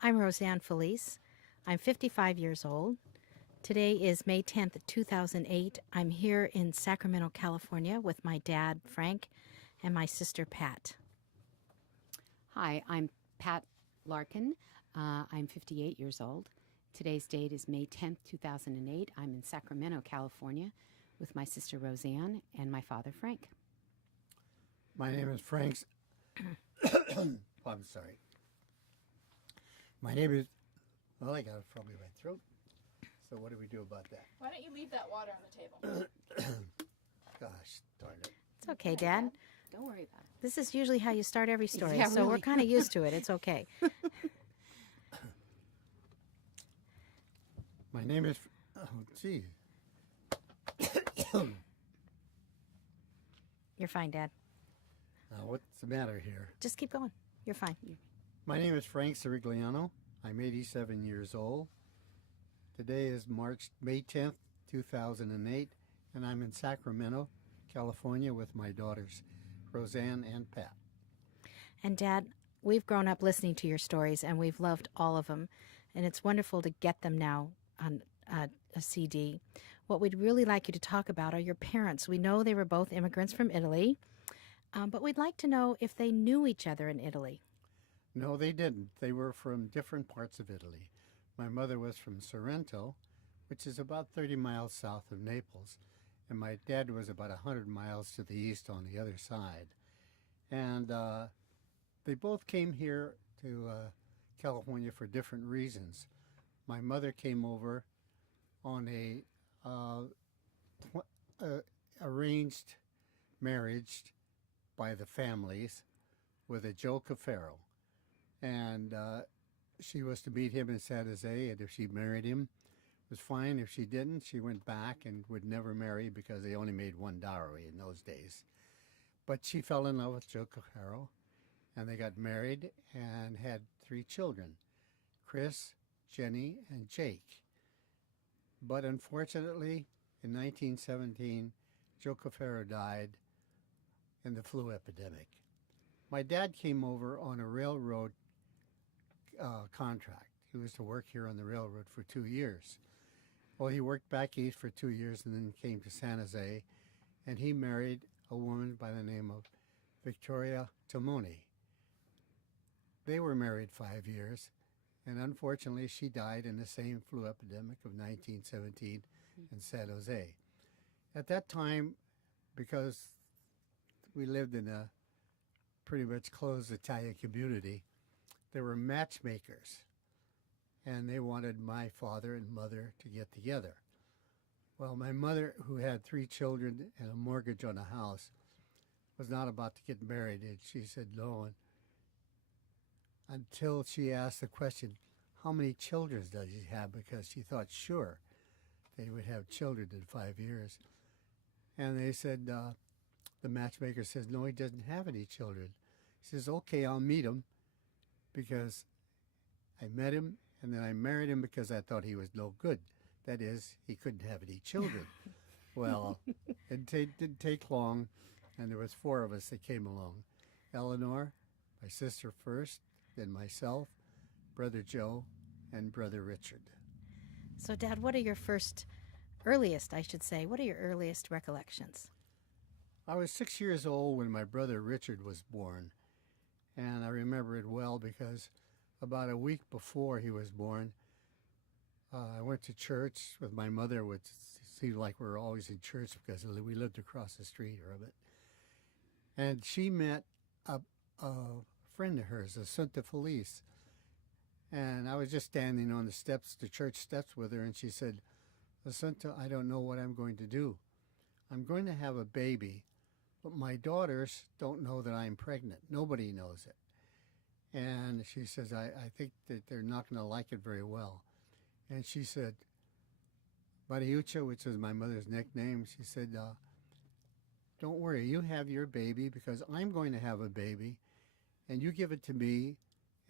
I'm Rosann Filice. I'm 55 years old. Today is May 10th, 2008. I'm here in Sacramento, California with my dad, Frank, and my sister, Pat. Hi, I'm Pat Larkin. I'm 58 years old. Today's date is May 10th, 2008. I'm in Sacramento, California with my sister Rosann and my father, Frank. My name is Frank. I'm sorry. My name is, well, I got a frog in my throat. So what do we do about that? Why don't you leave that water on the table? Gosh darn it. It's okay, Dad. Don't worry about it. This is usually how you start every story, Yeah, so we're really. kind of used to it. It's okay. My name is, oh, gee. You're fine, Dad. Now, what's the matter here? Just keep going. You're fine. My name is Frank Cirigliano. I'm 87 years old. Today is May 10th, 2008, and I'm in Sacramento, California with my daughters, Rosann and Pat. And Dad, we've grown up listening to your stories, and we've loved all of them. And it's wonderful to get them now on a CD. What we'd really like you to talk about are your parents. We know they were both immigrants from Italy, but we'd like to know if they knew each other in Italy. No, they didn't. They were from different parts of Italy. My mother was from Sorrento, which is about 30 miles south of Naples, and my dad was about 100 miles to the east on the other side. And they both came here to California for different reasons. My mother came over on a arranged marriage by the families with a Joe Caffaro. And she was to meet him in San Jose, and if she married him, it was fine. If she didn't, she went back and would never marry because they only made one dowry in those days. But she fell in love with Joe Caffaro, and they got married and had 3 children, Chris, Jenny, and Jake. But unfortunately, in 1917, Joe Caffaro died in the flu epidemic. My dad came over on a railroad contract. He was to work here on the railroad for 2 years. Well, he worked back east for 2 years and then came to San Jose, and he married a woman by the name of Victoria Tomoni. They were married 5 years, and unfortunately she died in the same flu epidemic of 1917 in San Jose. At that time, because we lived in a pretty much closed Italian community, there were matchmakers, and they wanted my father and mother to get together. Well, my mother, who had 3 children and a mortgage on a house, was not about to get married, and she said no, until she asked the question, how many children does he have? Because she thought, sure, they would have children in 5 years. And they said, the matchmaker says, no, he doesn't have any children. He says, okay, I'll meet him, because I met him and then I married him because I thought he was no good. That is, he couldn't have any children. Well, it didn't take long, and there was 4 of us that came along. Eleanor, my sister first, then myself, Brother Joe, and Brother Richard. So, Dad, what are your earliest recollections? I was 6 years old when my brother Richard was born, and I remember it well because about a week before he was born, I went to church with my mother, which seemed like we were always in church because we lived across the street from it. And she met a friend of hers, Assunta Filice. And I was just standing on the church steps with her, and she said, Assunta, I don't know what I'm going to do. I'm going to have a baby, but my daughters don't know that I'm pregnant. Nobody knows it. And she says, I think that they're not going to like it very well. And she said, Mariuccia, which was my mother's nickname, she said, don't worry, you have your baby because I'm going to have a baby, and you give it to me,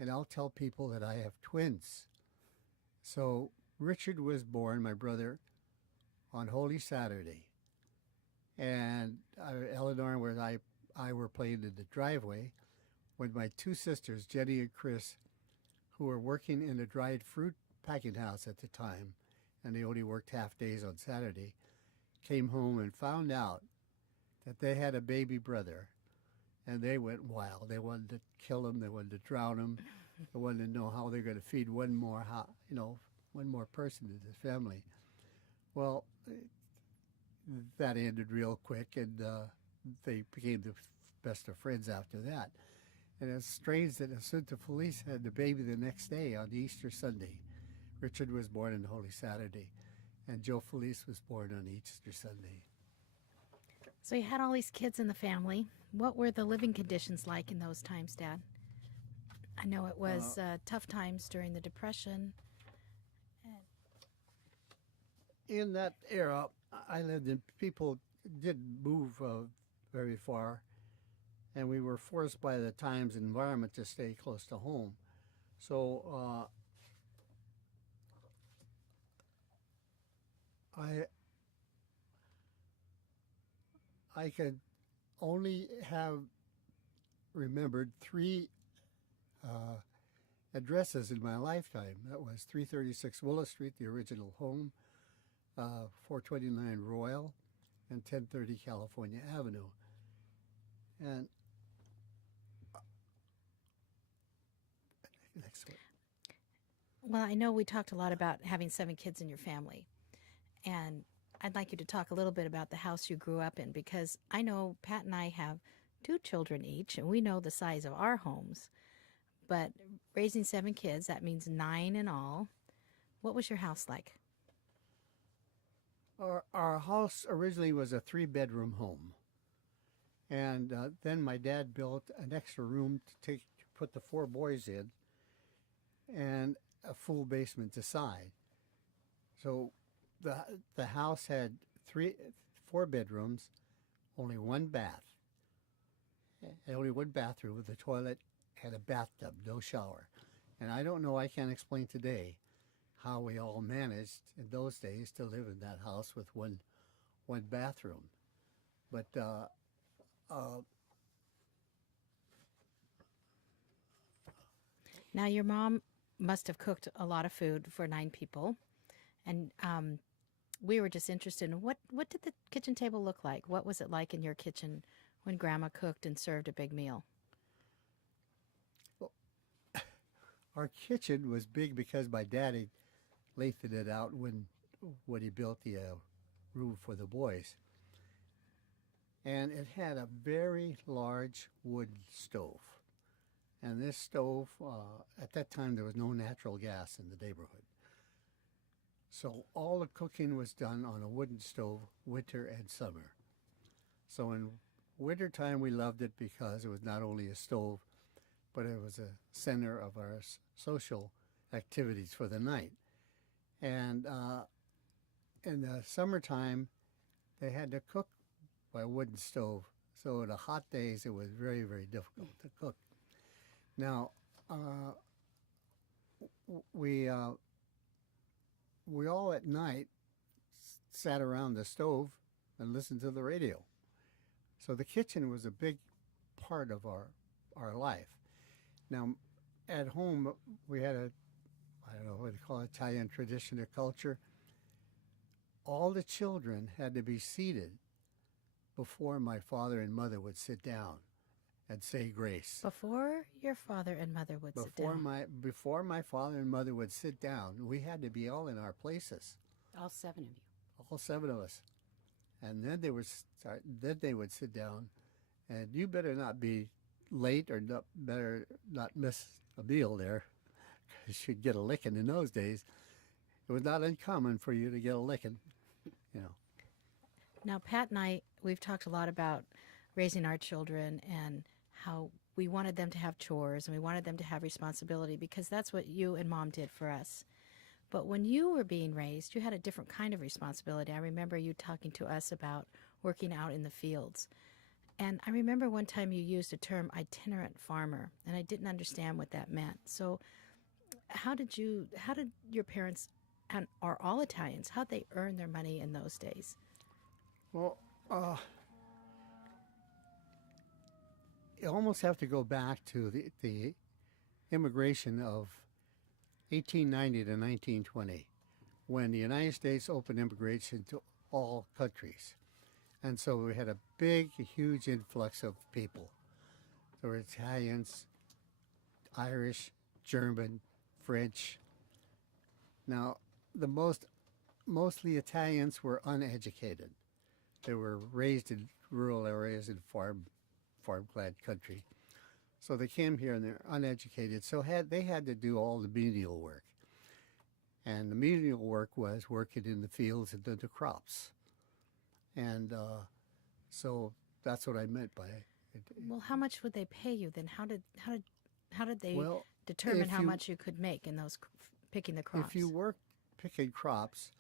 and I'll tell people that I have twins. So Richard was born, my brother, on Holy Saturday. And Eleanor and I were playing in the driveway when my 2 sisters, Jenny and Chris, who were working in a dried fruit packing house at the time, and they only worked half days on Saturday, came home and found out that they had a baby brother, and they went wild. They wanted to kill him. They wanted to drown him. They wanted to know how they're going to feed one more person in the family. Well, that ended real quick, and they became the best of friends after that. And it's strange that Assunta Felice had the baby the next day on Easter Sunday. Richard was born on Holy Saturday, and Joe Felice was born on Easter Sunday. So you had all these kids in the family. What were the living conditions like in those times, Dad? I know it was tough times during the Depression. In that era, I lived in, people didn't move very far, and we were forced by the times and environment to stay close to home. So I could only have remembered three addresses in my lifetime. That was 336 Willow Street, the original home, 429 Royal, and 1030 California Avenue. And next one. Well, I know we talked a lot about having 7 kids in your family, and I'd like you to talk a little bit about the house you grew up in, because I know Pat and I have 2 children each, and we know the size of our homes. But raising 7 kids, that means 9 in all. What was your house like? Our house originally was a 3-bedroom home. And then my dad built an extra room to put the 4 boys in, and a full basement to side. So the house had 4 bedrooms, only 1 bath, and only 1 bathroom with a toilet and a bathtub, no shower. And I don't know, I can't explain today how we all managed in those days to live in that house with one bathroom. But Now, your mom must have cooked a lot of food for 9 people, and we were just interested in what did the kitchen table look like? What was it like in your kitchen when Grandma cooked and served a big meal? well, our kitchen was big because my daddy lengthened it out when he built the room for the boys. And it had a very large wood stove. And this stove, at that time, there was no natural gas in the neighborhood. So all the cooking was done on a wooden stove, winter and summer. So in wintertime, we loved it because it was not only a stove, but it was a center of our social activities for the night. And in the summertime, they had to cook by a wooden stove. So in the hot days, it was very, very difficult to cook. Now, we all at night sat around the stove and listened to the radio. So the kitchen was a big part of our life. Now, at home, we had I don't know what to call it, Italian tradition or culture. All the children had to be seated before my father and mother would sit down and say grace. Before your father and mother would sit down? Before my father and mother would sit down, we had to be all in our places. All 7 of you. All 7 of us. And then they would sit down, and you better not be late or better not miss a meal there, because you'd get a licking in those days. It was not uncommon for you to get a licking, you know. Now, Pat and I, we've talked a lot about raising our children and how we wanted them to have chores and we wanted them to have responsibility, because that's what you and Mom did for us. But when you were being raised, you had a different kind of responsibility. I remember you talking to us about working out in the fields. And I remember one time you used a term, itinerant farmer, and I didn't understand what that meant. So how did your parents, and are all Italians, how'd they earn their money in those days? Well, you almost have to go back to the immigration of 1890 to 1920, when the United States opened immigration to all countries. And so we had a huge influx of people. There were Italians, Irish, German, French. Now, mostly Italians were uneducated. They were raised in rural areas in farm-clad country. So they came here and they're uneducated. So they had to do all the menial work. And the menial work was working in the fields and the crops. And so that's what I meant by it. Well, how much would they pay you then? How did they Well, determine how much you could make in those picking the crops? If you worked picking crops,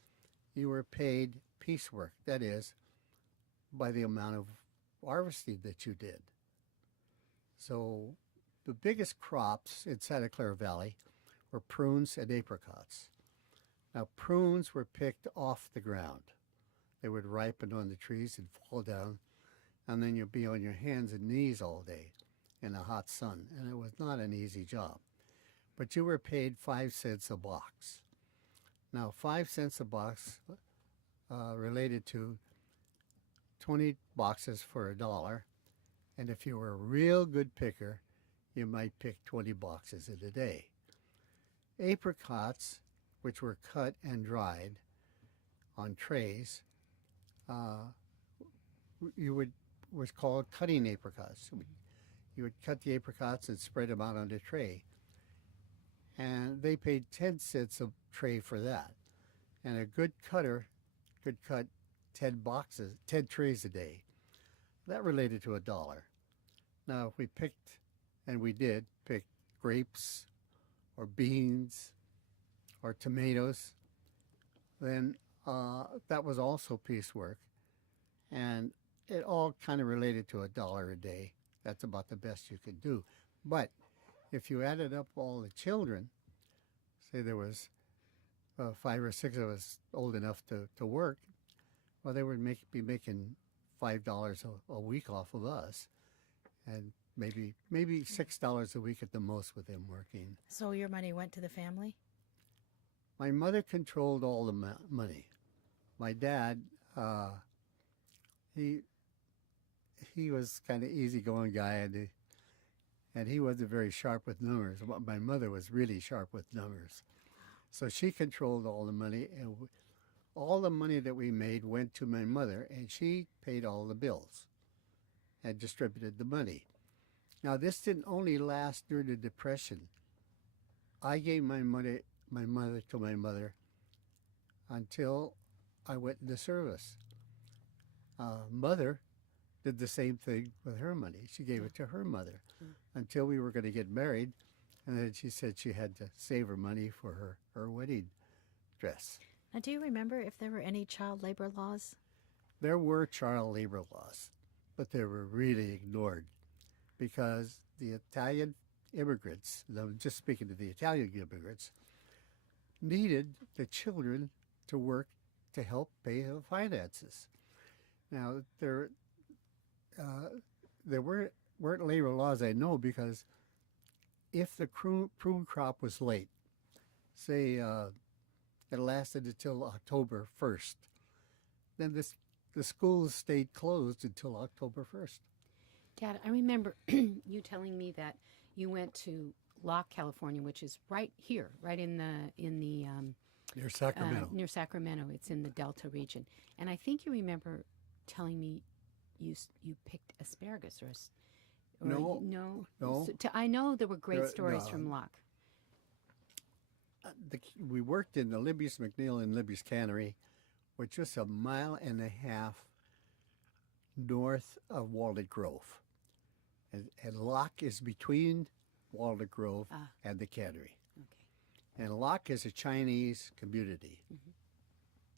you were paid piecework. That is, by the amount of harvesting that you did. So the biggest crops in Santa Clara Valley were prunes and apricots. Now, prunes were picked off the ground. They would ripen on the trees and fall down, and then you'd be on your hands and knees all day in the hot sun, and it was not an easy job. But you were paid 5 cents a box. Now, 5 cents a box related to 20 boxes for $1, and if you were a real good picker, you might pick 20 boxes in a day. Apricots, which were cut and dried on trays, was called cutting apricots. You would cut the apricots and spread them out on the tray. And they paid 10 cents a tray for that. And a good cutter could cut 10 trays a day. That related to $1. Now, if we picked, and we did pick grapes or beans or tomatoes, then that was also piecework. And it all kind of related to $1 a day. That's about the best you could do. But if you added up all the children, say there was 5 or 6 of us old enough to work, well, they would be making $5 a week off of us, and maybe $6 a week at the most with them working. So your money went to the family? My mother controlled all the money. My dad, he was kind of easygoing guy, and he wasn't very sharp with numbers. My mother was really sharp with numbers. So she controlled all the money, and all the money that we made went to my mother, and she paid all the bills and distributed the money. Now, this didn't only last during the Depression. I gave my mother to my mother until I went into service. Mother did the same thing with her money. She gave it to her mother until we were going to get married, and then she said she had to save her money for her wedding dress. Now, do you remember if there were any child labor laws? There were child labor laws, but they were really ignored because the Italian immigrants, I'm just speaking to the Italian immigrants, needed the children to work to help pay the finances. Now, there weren't labor laws, I know, because if the prune crop was late, say it lasted until October 1st, then the schools stayed closed until October 1st. Dad, I remember you telling me that you went to Locke, California, which is right here, right in the Near Sacramento. Near Sacramento. It's in the Delta region, and I think you remember telling me you picked asparagus No. So, I know there were great stories no. from Locke. We worked in the Libby's McNeil and Libby's Cannery, which was 1.5 miles north of Walnut Grove. And Locke is between Walnut Grove and the cannery. Okay. And Locke is a Chinese community. Mm-hmm.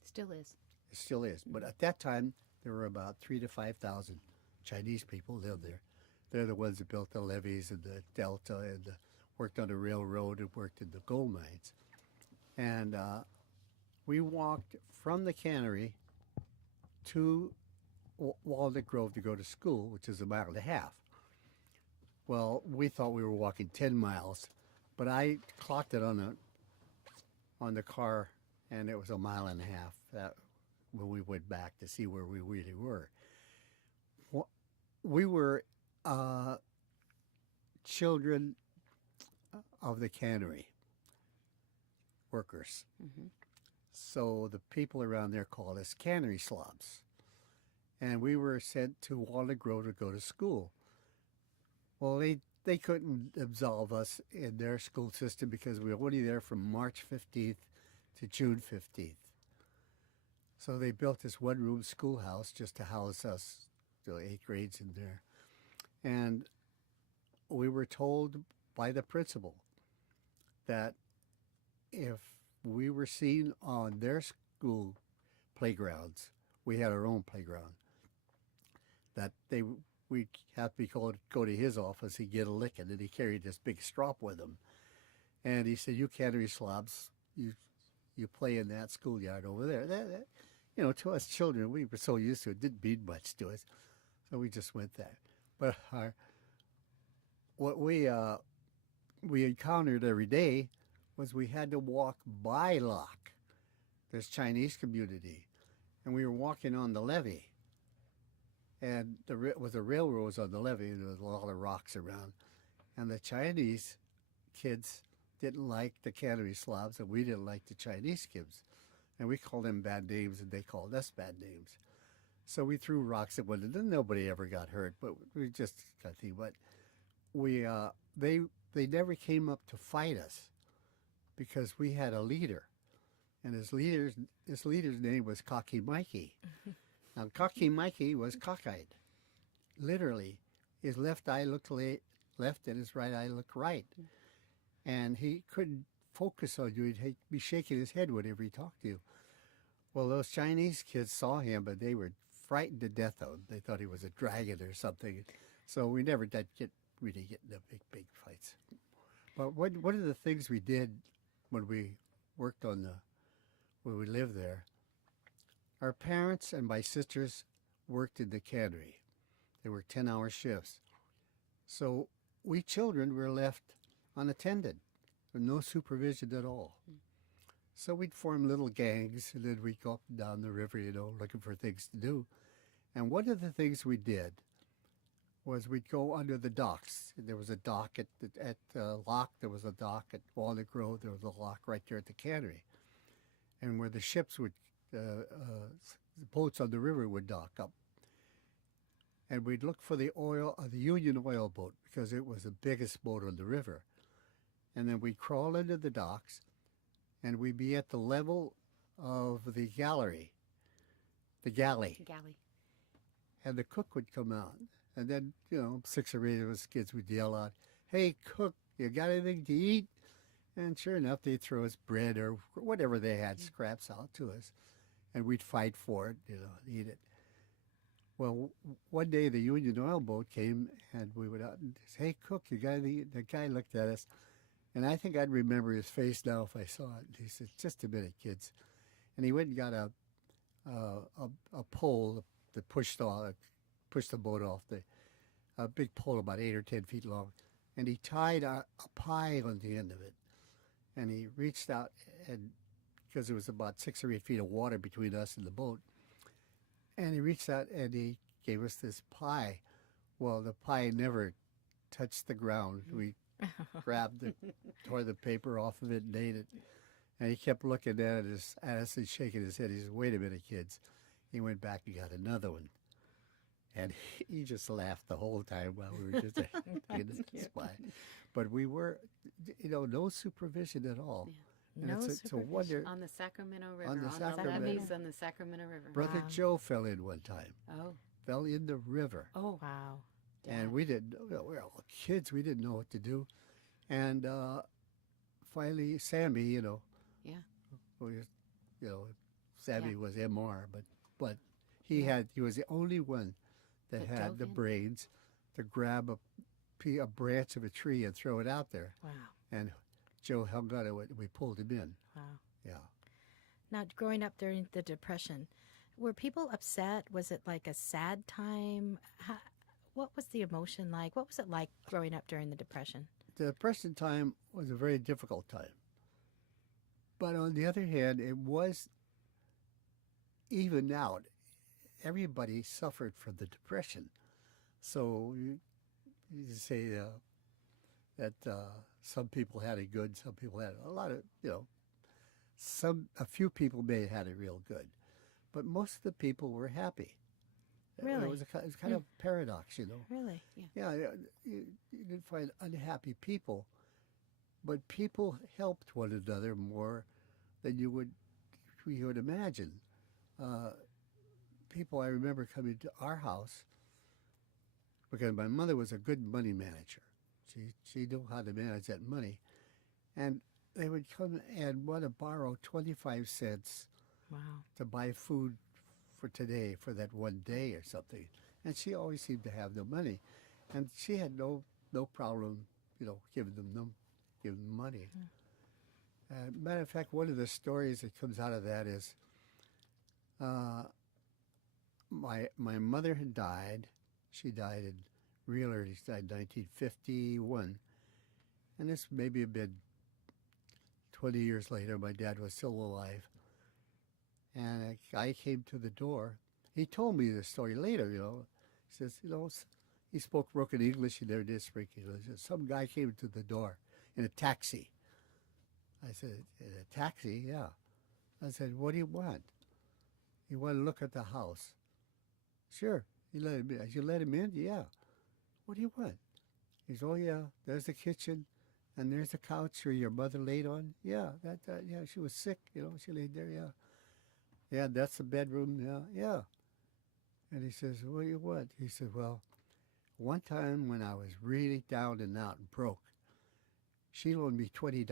Still is. It still is. But at that time, there were about 3,000 to 5,000 Chinese people lived there. They're the ones that built the levees and the delta and worked on the railroad and worked in the gold mines. And we walked from the cannery to Walnut Grove to go to school, which is 1.5 miles. Well, we thought we were walking 10 miles, but I clocked it on on the car, and it was a mile and a half that when we went back to see where we really were. We were children of the cannery workers. Mm-hmm. So the people around there called us cannery slobs. And we were sent to Walnut Grove to go to school. Well, they couldn't absolve us in their school system because we were only there from March 15th to June 15th. So they built this one-room schoolhouse just to house us, 8th grades in there. And we were told by the principal that if we were seen on their school playgrounds, we had our own playground, that we'd have to go to his office, he'd get a licking, and he carried this big strop with him. And he said, "You cannery slobs, you play in that schoolyard over there." That, to us children, we were so used to it, didn't mean much to us. So we just went there. But what we encountered every day was we had to walk by Locke, this Chinese community, and we were walking on the levee. And there was a railroad on the levee, and there was a lot of rocks around. And the Chinese kids didn't like the cannery slobs, and we didn't like the Chinese kids. And we called them bad names, and they called us bad names. So we threw rocks at one another. Nobody ever got hurt, but we just got the. But they never came up to fight us because we had a leader, and his leader's name was Cocky Mikey. Now, Cocky Mikey was cockeyed. Literally, his left eye looked left and his right eye looked right. And he couldn't focus on you. He'd be shaking his head whenever he talked to you. Well, those Chinese kids saw him, but they were frightened to death of him. They thought he was a dragon or something. So we never did really get into big fights. But one of the things we did when we worked when we lived there, our parents and my sisters worked in the cannery. They worked 10-hour shifts. So we children were left unattended with no supervision at all. So we'd form little gangs, and then we'd go up and down the river, looking for things to do. And one of the things we did was we'd go under the docks. There was a dock at Lock. There was a dock at Walnut Grove. There was a lock right there at the cannery. And where the ships would, the boats on the river would dock up. And we'd look for the Union oil boat because it was the biggest boat on the river. And then we'd crawl into the docks, and we'd be at the level of the galley. And the cook would come out. And then, 6 or 8 of us kids would yell out, "Hey, cook, you got anything to eat?" And sure enough, they'd throw us bread or whatever they had, scraps out to us. And we'd fight for it, eat it. Well, one day the Union oil boat came, and we went out and said, "Hey, cook, you got anything?" The guy looked at us, and I think I'd remember his face now if I saw it. He said, "Just a minute, kids." And he went and got a pole that pushed the boat off, a big pole about 8 or 10 feet long, and he tied a pie on the end of it. And he reached out, and because there was about 6 or 8 feet of water between us and the boat, and he reached out and he gave us this pie. Well, the pie never touched the ground. We tore the paper off of it and ate it. And he kept looking at us and shaking his head. He said, "Wait a minute, kids." He went back and got another one. And he just laughed the whole time while we were just taking this pie. But we were, no supervision at all. Yeah. And No it's a wonder. On the Sacramento River, On the the Sacramento. levees on the Sacramento River. Brother Wow. Joe fell in one time, Oh, fell in the river. Wow. And we didn't know, we were all kids, we didn't know what to do. And finally, Sammy, Yeah. Sammy Yeah. was MR, but he was the only one that had dove the in. brains to grab a branch of a tree and throw it out there. Wow. And Joe held on to it, and we pulled him in. Wow. Yeah. Now, growing up during the Depression, were people upset? Was it like a sad time? What was the emotion like? What was it like growing up during the Depression? The Depression time was a very difficult time. But on the other hand, it was even out. Everybody suffered from the Depression. So you say that some people had it good, some people had a lot of, a few people may have had it real good. But most of the people were happy. Really? It was kind of a paradox, Really? Yeah, you didn't find unhappy people, but people helped one another more than you would imagine. People I remember coming to our house because my mother was a good money manager. She knew how to manage that money, and they would come and want to borrow 25 cents Wow. to buy food for today, for that one day or something. And she always seemed to have no money, and she had no problem, giving them money. Matter of fact, one of the stories that comes out of that is my mother had died. She died in real early. She died in 1951, and this maybe had been 20 years later. My dad was still alive, and a guy came to the door. He told me the story later. He says, he spoke broken English. He never did speak English. Some guy came to the door in a taxi. I said, in a taxi? Yeah. I said, what do you want? You want to look at the house? Sure. You let him in. You let him in? Yeah. What do you want? He said, oh, yeah, there's the kitchen, and there's the couch where your mother laid on. Yeah, yeah, she was sick, she laid there, yeah. Yeah, that's the bedroom, yeah. And he says, what do you want? He said, well, one time when I was really down and out and broke, she loaned me $20.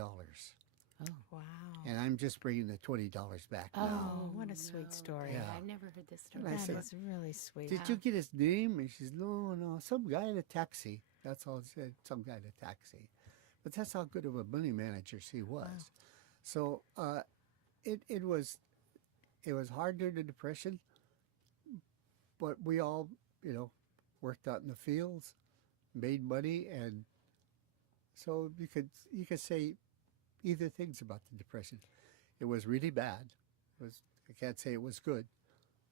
Oh, wow. And I'm just bringing the $20 back now. Oh, what a sweet story. Yeah. I've never heard this story. And I That said, is really sweet. did you get his name? And she says, no, some guy in a taxi. That's all it said, some guy in a taxi. But that's how good of a money manager she was. Wow. So it was hard during the Depression, but we all, worked out in the fields, made money, and so you could say either things about the Depression. It was really bad. I can't say it was good.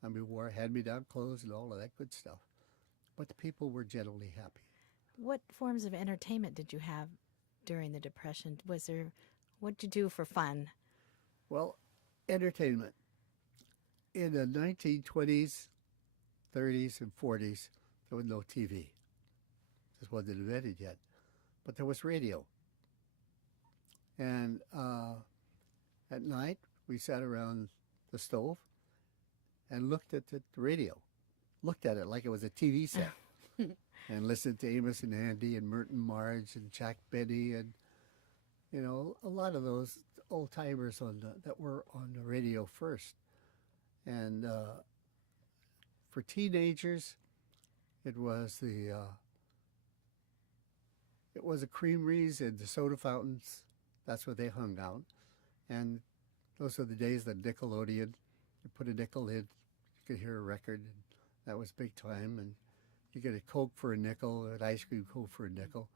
I mean, we wore hand-me-down clothes and all of that good stuff. But the people were generally happy. What forms of entertainment did you have during the Depression? What'd you do for fun? Well, entertainment. In the 1920s, 30s, and 40s, there was no TV. This wasn't invented yet. But there was radio. And at night, we sat around the stove and looked at the radio. Looked at it like it was a TV set. And listened to Amos and Andy and Merton Marge and Jack Benny and, a lot of those old-timers that were on the radio first. And for teenagers, it was the creameries and the soda fountains. That's where they hung out. And those were the days that Nickelodeon, you put a nickel in, you could hear a record, and that was big time. And you get a Coke for a nickel, an ice cream Coke for a nickel.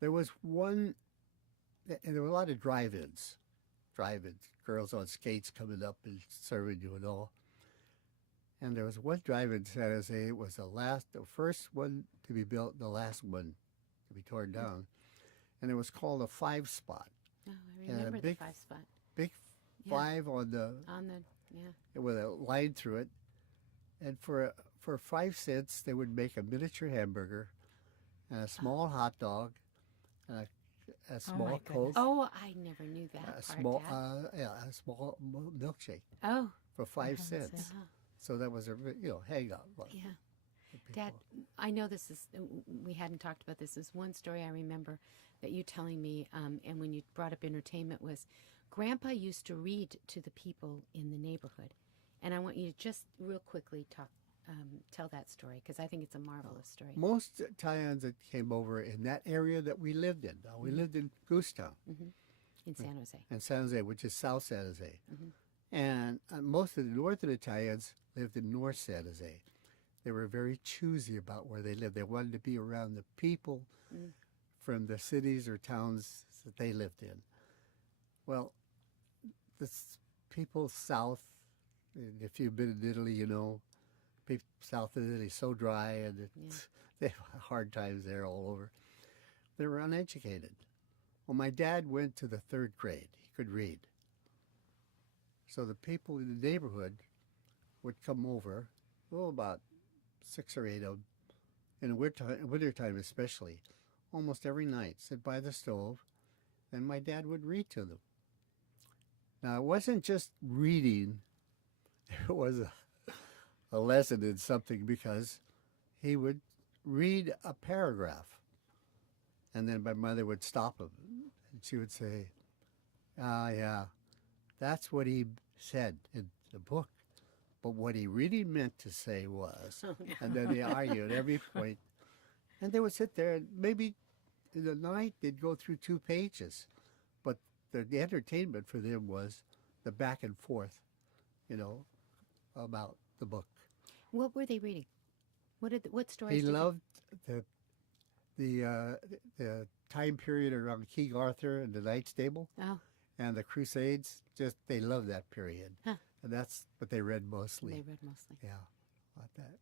There was one, and there were a lot of drive-ins, girls on skates coming up and serving you and all. And there was one drive-in in San Jose. It was the first one to be built, the last one to be torn down. And it was called a 5-spot. Oh, I remember the 5-spot. Big Yeah. 5 on the, with a line through it. And for 5 cents, they would make a miniature hamburger and a small hot dog and a small my Coke. Oh, I never knew that A part, small, Dad. a small milkshake Oh, for 5 5 cents. cents. uh-huh. So that was a hang up. Yeah. for people. Dad, I know this is, we hadn't talked about this. There's one story I remember that you telling me, and when you brought up entertainment, was Grandpa used to read to the people in the neighborhood. And I want you to just real quickly tell that story, because I think it's a marvelous story. Most Italians that came over in that area that we lived in. We lived in Goostown In San Jose. and San Jose, which is South San Jose. Mm-hmm. And most of the northern Italians lived in North San Jose. They were very choosy about where they lived. They wanted to be around the people from the cities or towns that they lived in. Well, people south, and if you've been in Italy, you know, people south of Italy so dry, and they have hard times there all over. They were uneducated. Well, my dad went to the 3rd grade. He could read. So the people in the neighborhood would come over, about 6 or 8 of them, in wintertime especially, almost every night, sit by the stove, and my dad would read to them. Now, it wasn't just reading. It was a lesson in something, because he would read a paragraph, and then my mother would stop him, and she would say, yeah, that's what he said in the book. But what he really meant to say was, and then they argued at every point. And they would sit there, and maybe in the night they'd go through 2 pages. But the entertainment for them was the back and forth, you know, about the book. What were they reading? What stories? He loved the time period around King Arthur and the Knights Table and the Crusades. Just, they loved that period. Huh. And that's what they read mostly. They read mostly. Yeah, about that.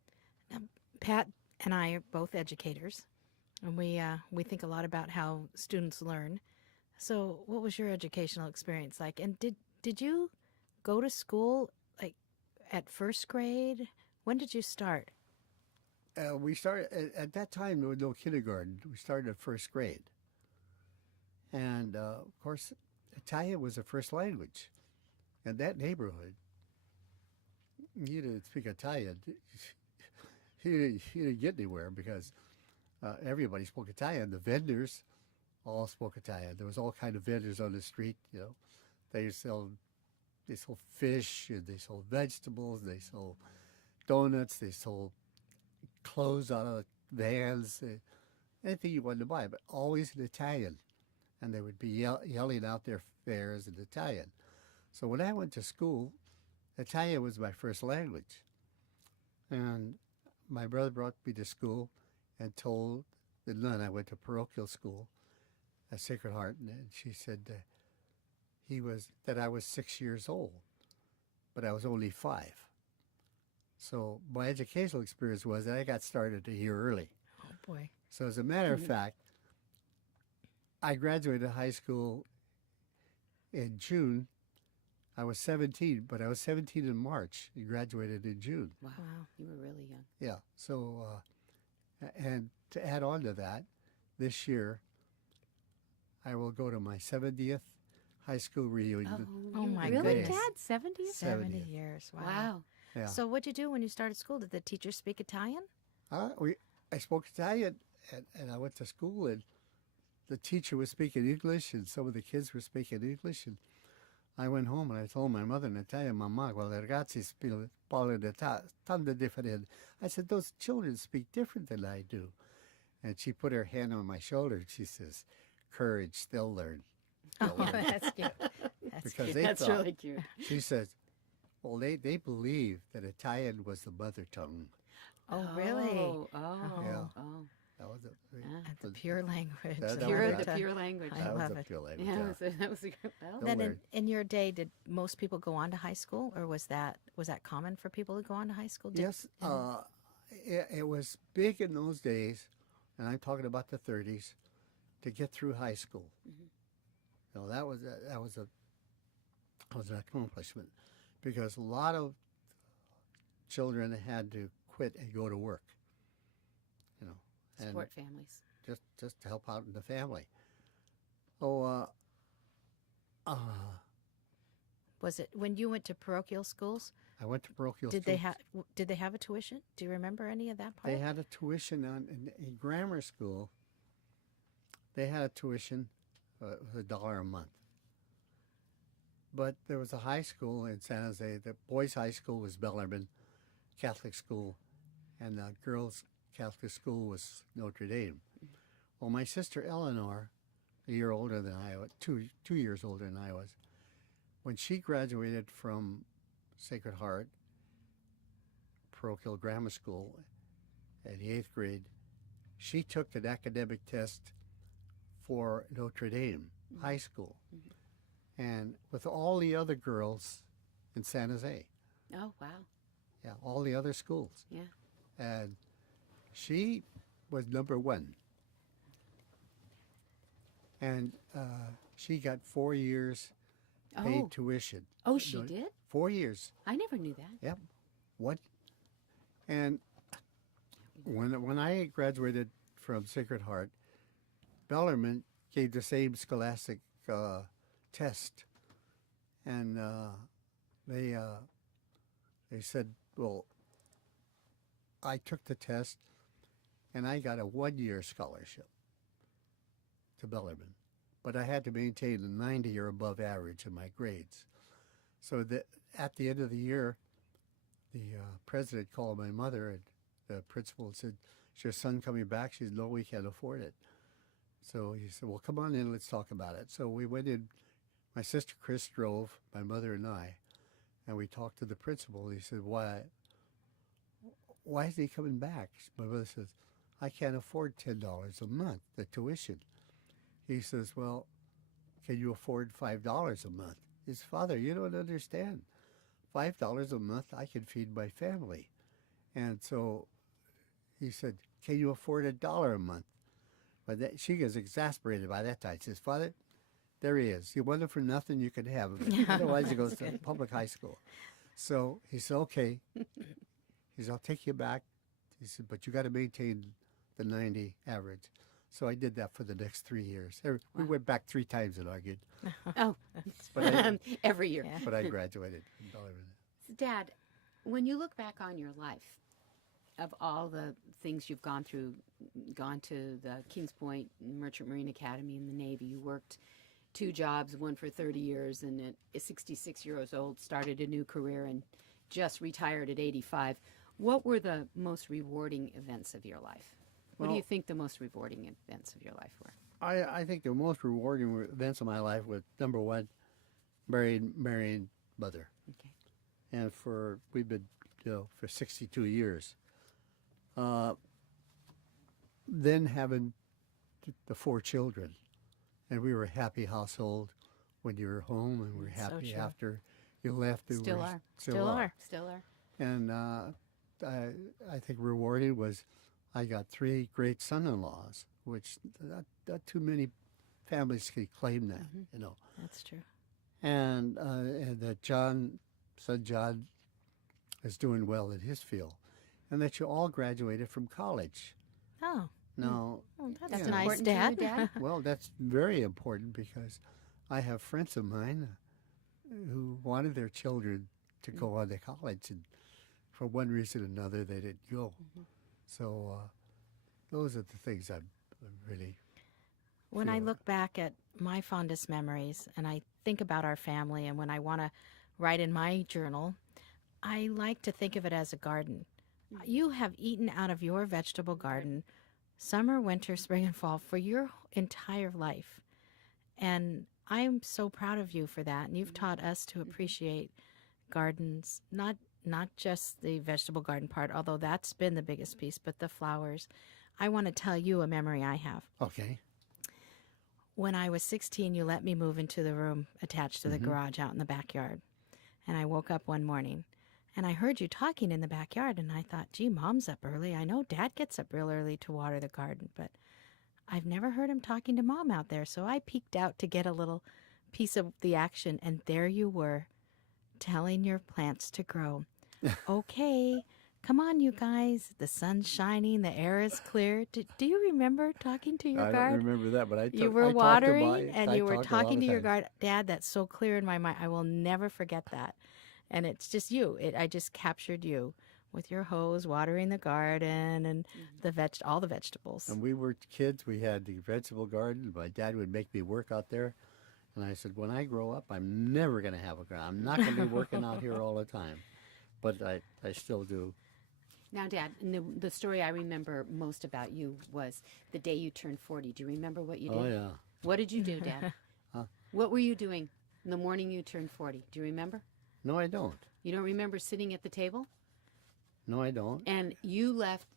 Now, Pat and I are both educators, and we think a lot about how students learn. So, what was your educational experience like? And did you go to school like at 1st grade? When did you start? We started at that time. There was no kindergarten. We started at 1st grade, and of course, Italian was the first language. In that neighborhood, you didn't speak Italian. You didn't get anywhere, because everybody spoke Italian. The vendors all spoke Italian. There was all kind of vendors on the street. You know, they sold fish, and they sold vegetables. They sold donuts. They sold clothes out of vans. Anything you wanted to buy, but always in Italian. And they would be yelling out their fares in Italian. So when I went to school, Italian was my first language. And my brother brought me to school and told the nun, I went to parochial school at Sacred Heart, and she said that I was 6 years old, but I was only 5. So my educational experience was that I got started a year early. Oh, boy. So as a matter of fact, I graduated high school in June. I was 17, but I was 17 in March and graduated in June. Wow. You were really young. Yeah. So, and to add on to that, this year I will go to my 70th high school reunion. Oh, my really, goodness. Dad? 70th? 70 70th. years. Wow. Wow. Yeah. So what'd you do when you started school? Did the teachers speak Italian? I spoke Italian, and I went to school, and the teacher was speaking English, and some of the kids were speaking English, and I went home and I told my mother in Italian, Mamma, well, the ragazzi parlano tanto different. I said, those children speak different than I do. And she put her hand on my shoulder and she says, courage, they'll learn. Oh, that's cute. That's Because cute. they That's thought, really cute. she says, well, they believe that Italian was the mother tongue. Oh, really? Oh. Yeah. Oh. That was The pure language. That of Pure, was the that. pure language. I that was love a it. pure language. Yeah, Yeah. that was a good. Well, Don't Then learn. in your day, did most people go on to high school, or was that common for people to go on to high school? Yes, it was big in those days, and I'm talking about the 30s, to get through high school. Mm-hmm. You know, that was an accomplishment, because a lot of children had to quit and go to work. You know, and support families. just to help out in the family. Oh, Was it when you went to parochial schools? I went to parochial. Did they schools. did they have a tuition? Do you remember any of that part? They had a tuition in grammar school. They had a tuition, it was $1 a month. But there was a high school in San Jose. The boys' high school was Bellarmine Catholic School, and the girls' Catholic school was Notre Dame. Well, my sister Eleanor, a year older than I was, 2 years older than I was, when she graduated from Sacred Heart Parochial Grammar School in the 8th grade, she took an academic test for Notre Dame High School. and with all the other girls in San Jose. Oh, wow. Yeah, all the other schools. Yeah. And she was number one. And she got 4 years paid Oh. tuition. Oh, she No, did? 4 years. I never knew that. Yep. What? And when I graduated from Sacred Heart, Bellarmine gave the same scholastic test, and they said, well, I took the test, and I got a 1-year scholarship to Bellarmine, but I had to maintain a 90 or above average in my grades. So that at the end of the year, the president called my mother, and the principal said, "Is your son coming back?" She said, "No, we can't afford it." So he said, "Well, come on in, let's talk about it." So we went in. My sister Chris drove, my mother and I, and we talked to the principal. He said, why is he coming back? My mother says, "I can't afford $10 a month, the tuition." He says, "Well, can you afford $5 a month?" His father, "You don't understand. $5 a month, I can feed my family." And so he said, "Can you afford $1 a month?" But she gets exasperated by that time. She says, "Father, there he is. You want him for nothing, you can have him. Otherwise, he goes to public high school." So he said, "Okay." He said, "I'll take you back." He said, "But you got to maintain the 90 average." So I did that for the next 3 years. We went back 3 times and argued. Oh, But every year. Yeah. but I graduated from Bellarmine. Dad, when you look back on your life, of all the things you've gone through, gone to the Kings Point Merchant Marine Academy in the Navy, you worked 2 jobs, one for 30 years, and at 66 years old, started a new career and just retired at 85. What were the most rewarding events of your life? What do you Well- think the most rewarding events of your life were? I think the most rewarding events of my life was, number one, marrying mother. Okay. And we've been, for 62 years. Then having the 4 children. And we were a happy household when you were home, and we were So happy true. after you left. and Still we are. Still are. Still are. And I think rewarding was I got 3 great son-in-laws, which not too many families can claim that, That's true. And that son John is doing well in his field, and that you all graduated from college. Oh, Now, that's Yeah. nice, Important to you, Dad. Dad? well, that's very important because I have friends of mine who wanted their children to go on to college, and for one reason or another, they didn't go. So those are the things I'm really. When I feel- look back at my fondest memories and I think about our family, and when I want to write in my journal, I like to think of it as a garden. You have eaten out of your vegetable garden summer, winter, spring, and fall for your entire life. And I'm so proud of you for that. And you've taught us to appreciate gardens, not just the vegetable garden part, although that's been the biggest piece, but the flowers. I want to tell you a memory I have. Okay. When I was 16, you let me move into the room attached to the garage out in the backyard. And I woke up one morning and I heard you talking in the backyard, and I thought, gee, Mom's up early. I know Dad gets up real early to water the garden, but I've never heard him talking to Mom out there. So I peeked out to get a little piece of the action, and there you were, telling your plants to grow. Okay, come on, you guys. The sun's shining, the air is clear. Do you remember talking to your I garden? don't remember that, but You were watering and you were talking to your garden. Dad, that's so clear in my mind. I will never forget that. And it's just you. I just captured you with your hose watering the garden and all the vegetables. And we were kids. We had the vegetable garden. My dad would make me work out there. And I said, when I grow up, I'm never going to have a garden. I'm not going to be working out here all the time. But I still do. Now, Dad, the story I remember most about you was the day you turned 40. Do you remember what you did? Oh, yeah. What did you do, Dad? What were you doing the morning you turned 40? Do you remember? No, I don't. You don't remember sitting at the table? No, I don't. And you left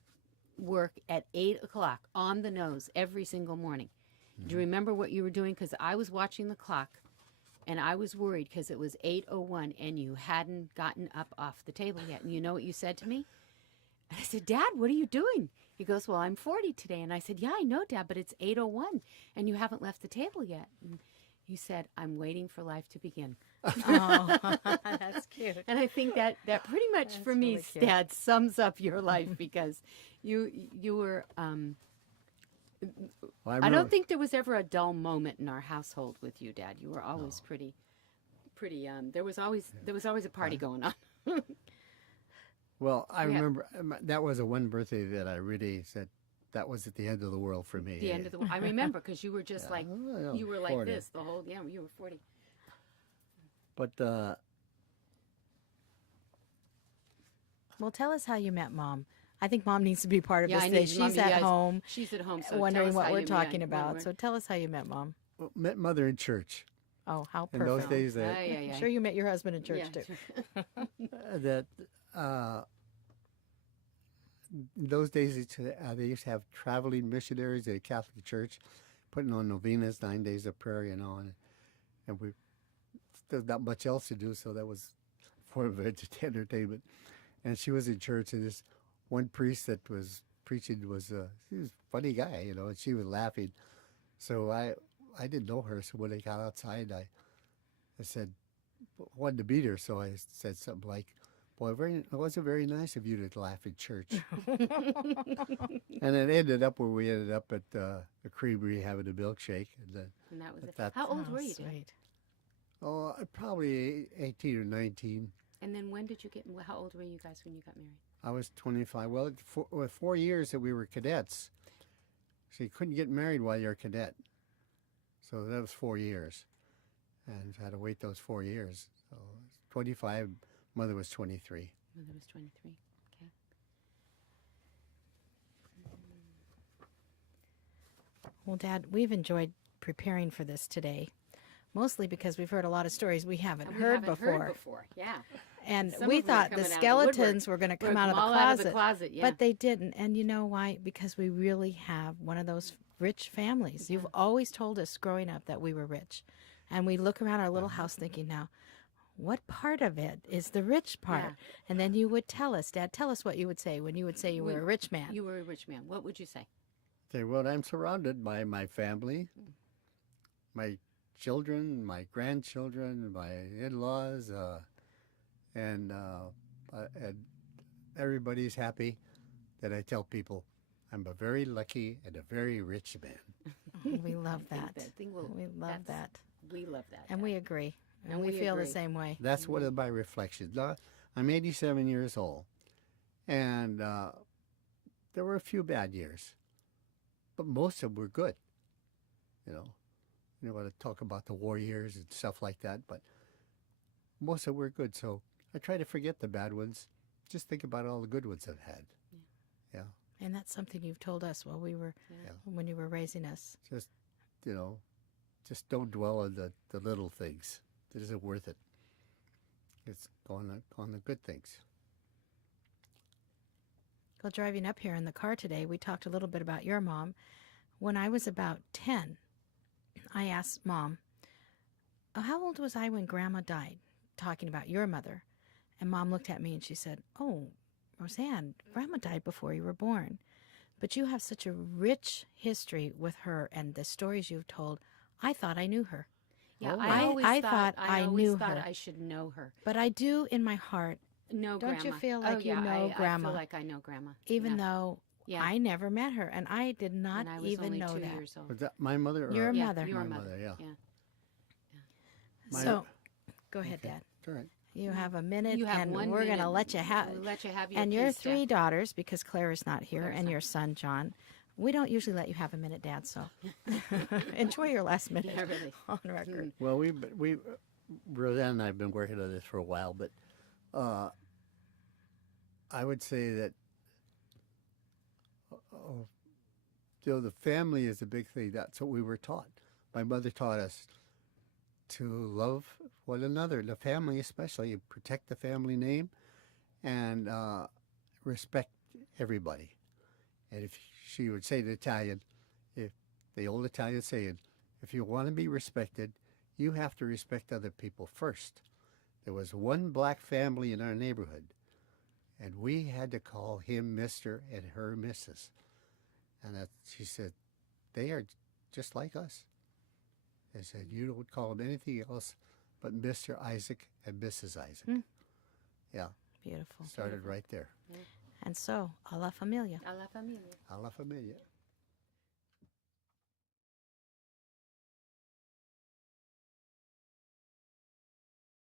work at 8 o'clock on the nose every single morning. Do you remember what you were doing? Because I was watching the clock, And I was worried because it was 8:01 and you hadn't gotten up off the table yet. And you know what you said to me? And I said, Dad, what are you doing? He goes, well, I'm 40 today. And I said, yeah, I know, Dad, but it's 8:01 and you haven't left the table yet. And you said, I'm waiting for life to begin. Oh, that's cute. And I think that pretty much That's for me, really cute. Dad, sums up your life because you were. Well, I don't think there was ever a dull moment in our household with you, Dad. You were always pretty. There was always a party going on. Well, I Yeah. remember that was a one birthday that I really said that was at the end of the world for me. The end of the. I remember because you were just like Oh, yeah, you were like 40. this the whole. Yeah, you were 40. But Well, tell us how you met Mom. I think Mom needs to be part of Yeah, this I today. need Mom, She's you at guys- home She's at home, so wondering tell us what how we're you talking met. about. So tell us how you met Mom. met Mother in church. Oh, how In perfect. those days, Yeah, yeah, yeah. I'm sure you met your husband in church Yeah, too. that in those days they used to have traveling missionaries at a Catholic church, putting on novenas, 9 days of prayer, you know, and we there's not much else to do, so that was a form of entertainment. And she was in church, and this one priest that was preaching he was a funny guy, you know, and she was laughing. So I didn't know her, so when I got outside, I said, wanted to meet her, so I said something like, boy, it wasn't very nice of you to laugh in church. And it ended up where we ended up at the creamery having a milkshake. And then, And that was it. That's- How old Oh, were you, Dad? sweet. probably 18 or 19. And then when did you get? How old were you guys when you got married? I was 25. Well, with 4 years that we were cadets, so you couldn't get married while you're a cadet. So that was 4 years. And had to wait those 4 years. So 25, mother was 23. Mother was 23. Okay. Well, Dad, we've enjoyed preparing for this today, mostly because we've heard a lot of stories we haven't And we heard haven't before. heard before. Yeah. And Some we of them are thought the coming out of the skeletons woodwork. were going to We're come out of the all closet. out of the closet. Yeah. But they didn't. And you know why? Because we really have one of those rich families. You've always told us growing up that we were rich. And we look around our little house thinking now, what part of it is the rich part? Yeah. And then you would tell us, Dad, tell us what you would say when you would say you were a rich man. You were a rich man. What would you say? Say, well, I'm surrounded by my family, my children, my grandchildren, my in-laws, and everybody's happy that I tell people I'm a very lucky and a very rich man. We love that. I think We love that's- that. We love that. And Dad. we agree. And And we we feel the agree. same way. That's one of my reflections. Now, I'm 87 years old, and there were a few bad years, but most of them were good. You know, want to talk about the war years and stuff like that, but most of them were good. So I try to forget the bad ones. Just think about all the good ones I've had. Yeah. And that's something you've told us while we were, Yeah. when you were raising us. Just, just don't dwell on the little things. It isn't worth it. It's on the good things. Well, driving up here in the car today, we talked a little bit about your mom. When I was about 10, I asked Mom, "Oh, how old was I when Grandma died?" Talking about your mother. And Mom looked at me and she said, "Oh, Rosann, Grandma died before you were born. But you have such a rich history with her and the stories you've told. I thought I knew her. Yeah, Oh. I always I thought thought I knew thought her. I should know her. But I do in my heart, No, Don't you Grandma. feel like oh, you yeah, know I Grandma? feel like I know Grandma. even yeah. though Yeah. I never met her. And I did not and I was even only know 2 that. years old. Was that my mother? Or Your yeah, mother. Your My mother. mother, yeah. My- So, go ahead, Okay. Dad. It's all right. You have a minute, You have and 1 we're minute. going to let you have. We'll let you have your And your piece, Dad. 3 daughters, because Claire is not here, Claire's and not. your son John. We don't usually let you have a minute, Dad. So enjoy your last minute Yeah, really. on record. Well, we Rosann and I have been working on this for a while, but I would say that the family is a big thing. That's what we were taught. My mother taught us to love one another, the family especially, protect the family name, and respect everybody. And if she would say to Italian, if the old Italian saying, if you want to be respected, you have to respect other people first. There was one black family in our neighborhood, and we had to call him Mr. and her Mrs. And she said, they are just like us. They said, you don't call them anything else but Mr. Isaac and Mrs. Isaac. Mm. Yeah, Beautiful. started right there. And so, a la familia. A la familia. A la familia.